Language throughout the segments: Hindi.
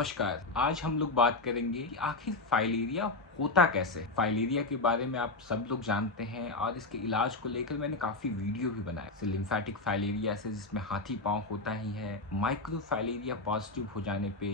नमस्कार। आज हम लोग बात करेंगे कि आखिर फाइलेरिया होता कैसे। फाइलेरिया के बारे में आप सब लोग जानते हैं और इसके इलाज को लेकर मैंने काफी वीडियो भी बनाए। जैसे लिम्फेटिक फाइलेरिया से जिसमें हाथी पांव होता ही है। माइक्रो फाइलेरिया पॉजिटिव हो जाने पे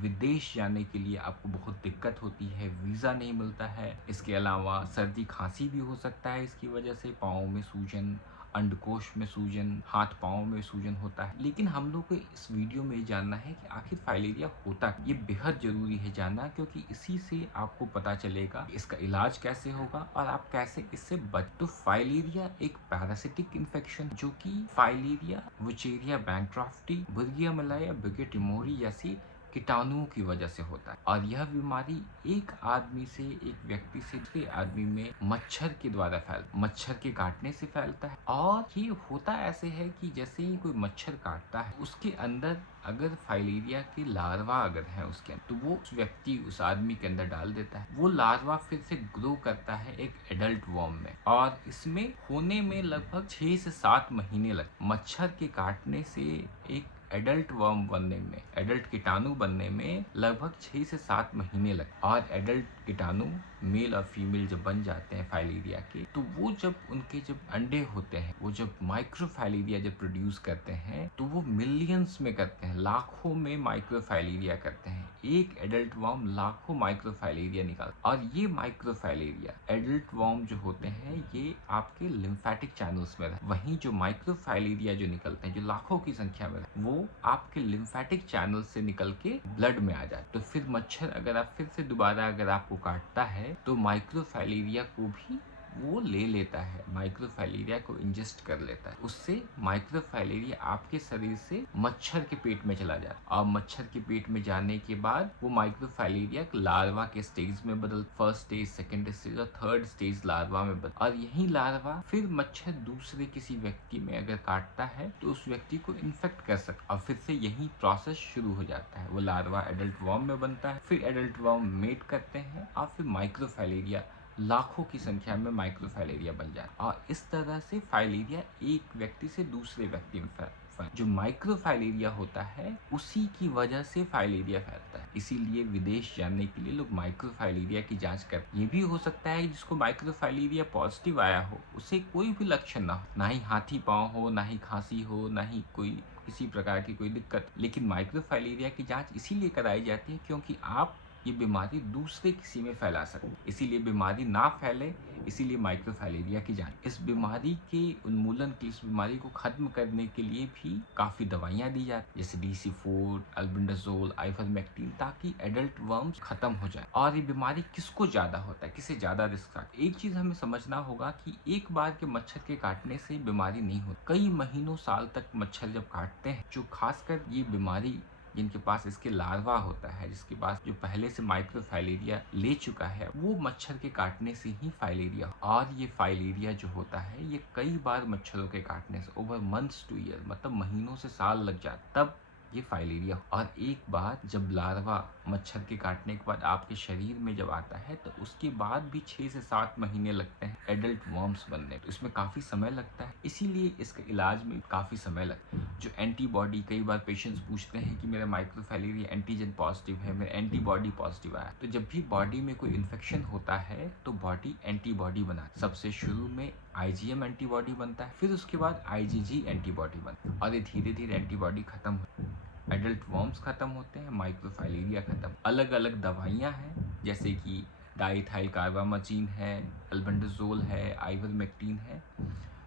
विदेश जाने के लिए आपको बहुत दिक्कत होती है, वीजा नहीं मिलता है। इसके अलावा सर्दी खांसी भी हो सकता है इसकी वजह से। पाँव में सूजन, अंडकोश में सूजन, हाथ पाँव में सूजन होता है। लेकिन हम लोग को इस वीडियो में ये जानना है कि आखिर फाइलेरिया होता क्या? ये बेहद जरूरी है जानना, क्योंकि इसी से आपको पता चलेगा इसका इलाज कैसे होगा और आप कैसे इससे बच। तो फाइलेरिया एक पैरासिटिक इन्फेक्शन जो कि फाइलेरिया, वुचेरिया बैंक्राफ्टी, बुर्गिया मलाया, बिगेट इमोरी जैसी कीटाणुओं की वजह से होता है। और यह बीमारी एक आदमी से, एक व्यक्ति से दूसरे आदमी में मच्छर के द्वारा मच्छर के काटने से फैलता है। और ये होता ऐसे है कि जैसे ही कोई मच्छर काटता है उसके अंदर अगर फाइलेरिया के लार्वा अगर है उसके अंदर, तो वो उस व्यक्ति, उस आदमी के अंदर डाल देता है। वो लार्वा फिर से ग्रो करता है एक एडल्ट वर्म में, और इसमें होने में लगभग 6 से 7 महीने लगते। मच्छर के काटने से एक एडल्ट वर्म बनने में, एडल्ट कीटाणु बनने में लगभग 6 से 7 महीने लगते। और एडल्ट कीटाणु मेल और फीमेल जब बन जाते हैं फाइलेरिया के, तो वो जब उनके जब अंडे होते हैं, वो जब माइक्रोफाइलेरिया जब प्रोड्यूस करते हैं, तो वो मिलियंस में करते हैं, लाखों में माइक्रोफाइलेरिया करते हैं। एक एडल्ट वर्म लाखों माइक्रोफाइलेरिया निकालता। और ये माइक्रोफाइलेरिया एडल्ट वर्म जो होते हैं ये आपके लिम्फेटिक चैनल्स में रहते। वहीं जो माइक्रोफाइलेरिया जो निकलते हैं, जो लाखों की संख्या में, वो आपके लिम्फेटिक चैनल से निकल के ब्लड में आ जाए। तो फिर मच्छर अगर आप फिर से दोबारा अगर आपको काटता है तो माइक्रोफाइलेरिया को भी वो ले लेता है, माइक्रोफाइलेरिया को इंजेस्ट कर लेता है। उससे माइक्रोफाइलेरिया आपके शरीर से मच्छर के पेट में चला जाता है। और मच्छर के पेट में जाने के बाद वो माइक्रोफाइलेरिया लार्वा के स्टेज में बदल, फर्स्ट स्टेज, सेकेंड स्टेज और थर्ड स्टेज लार्वा में बदल। और यही लार्वा फिर मच्छर दूसरे किसी व्यक्ति में अगर काटता है तो उस व्यक्ति को इन्फेक्ट कर सकता है। और फिर से यही प्रोसेस शुरू हो जाता है। वो लार्वा एडल्ट वर्म में बनता है, फिर एडल्ट वर्म मेट करते हैं और फिर माइक्रोफाइलेरिया, लाखों की संख्या में माइक्रोफाइलेरिया बन जाए। और इस तरह से फाइलेरिया एक व्यक्ति से दूसरे व्यक्ति में जो माइक्रोफाइलेरिया होता है उसी की वजह से फाइलेरिया फैलता है। इसीलिए विदेश जाने के लिए लोग माइक्रोफाइलेरिया की जांच करते हैं। ये भी हो सकता है जिसको माइक्रोफाइलेरिया पॉजिटिव आया हो उसे कोई भी लक्षण ना हो, ना ही हाथी पाँव हो, ना ही खांसी हो, ना ही कोई किसी प्रकार की कोई दिक्कत। लेकिन माइक्रोफाइलेरिया की जांच इसीलिए कराई जाती है क्योंकि आप ये बीमारी दूसरे किसी में फैला सकते। इसीलिए बीमारी ना फैले, इसीलिए माइक्रोफाइलेरिया की जांच। इस बीमारी के उन्मूलन की, इस बीमारी को खत्म करने के लिए भी काफी दवाइयां दी जाती, जैसे DC4, अल्बेंडाजोल, आइवरमेक्टिन, ताकि एडल्ट वर्म्स खत्म हो जाए। और ये बीमारी किसको ज्यादा होता है, किसे ज्यादा रिस्क है? एक चीज हमें समझना होगा कि एक बार के मच्छर के काटने से बीमारी नहीं होती। कई महीनों साल तक मच्छर जब काटते हैं, जो खासकर ये बीमारी जिनके पास इसके लार्वा होता है, जिसके पास जो पहले से माइक्रोफाइलेरिया ले चुका है, वो मच्छर के काटने से ही फाइलेरिया। और ये फाइलेरिया जो होता है ये कई बार मच्छरों के काटने से, ओवर मंथ्स टू ईयर, मतलब महीनों से साल लग जाते, तब ये फाइलेरिया। और एक बार जब लार्वा मच्छर के काटने के बाद आपके शरीर में जब आता है तो उसके बाद भी 6 से 7 महीने लगते हैं एडल्ट वर्म्स बनने। तो इसमें काफी समय लगता है, इसीलिए इसके इलाज में काफी समय लगता है। जो एंटीबॉडी, कई बार पेशेंट्स पूछते हैं कि मेरा माइक्रोफाइलेरिया एंटीजन पॉजिटिव है, मेरा एंटीबॉडी पॉजिटिव आया। तो जब भी बॉडी में कोई इन्फेक्शन होता है तो बॉडी एंटीबॉडी बनाती। सबसे शुरू में IgM एंटीबॉडी बनता है, फिर उसके बाद IgG एंटीबॉडी बनता है, और ये धीरे धीरे एंटीबॉडी खत्म होती है। एडल्ट वर्म्स खत्म होते हैं, माइक्रोफाइलेरिया खत्म। अलग अलग दवाइयाँ हैं, जैसे कि डाइथाइल कार्बामाजिन है, अल्बेंडाजोल है, आइवरमेक्टिन है,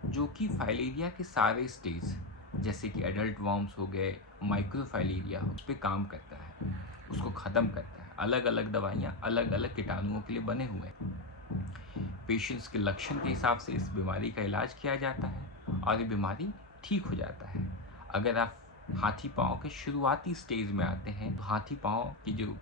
जो कि फाइलेरिया के सारे स्टेज, जैसे कि एडल्ट वर्म्स हो गए, माइक्रोफाइलेरिया हो, उस पर काम करता है, उसको ख़त्म करता है। अलग अलग दवाइयाँ अलग अलग कीटाणुओं के लिए बने हुए हैं। पेशेंट्स के लक्षण के हिसाब से इस बीमारी का इलाज किया जाता है और ये बीमारी ठीक हो जाता है। अगर आप हाथी पाँव के शुरुआती स्टेज में आते हैं, तो हाथी पाँव की जो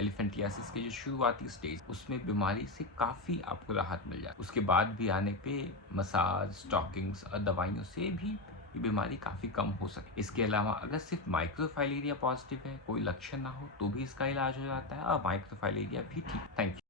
एलिफेंटियासिस के जो शुरुआती स्टेज, उसमें बीमारी से काफ़ी आपको राहत मिल जाती। उसके बाद भी आने पे मसाज, स्टॉकिंग्स और दवाइयों से भी ये बीमारी काफ़ी कम हो सके। इसके अलावा अगर सिर्फ माइक्रोफाइलेरिया पॉजिटिव है, कोई लक्षण ना हो, तो भी इसका इलाज हो जाता है और माइक्रोफाइलेरिया भी ठीक। Thank you.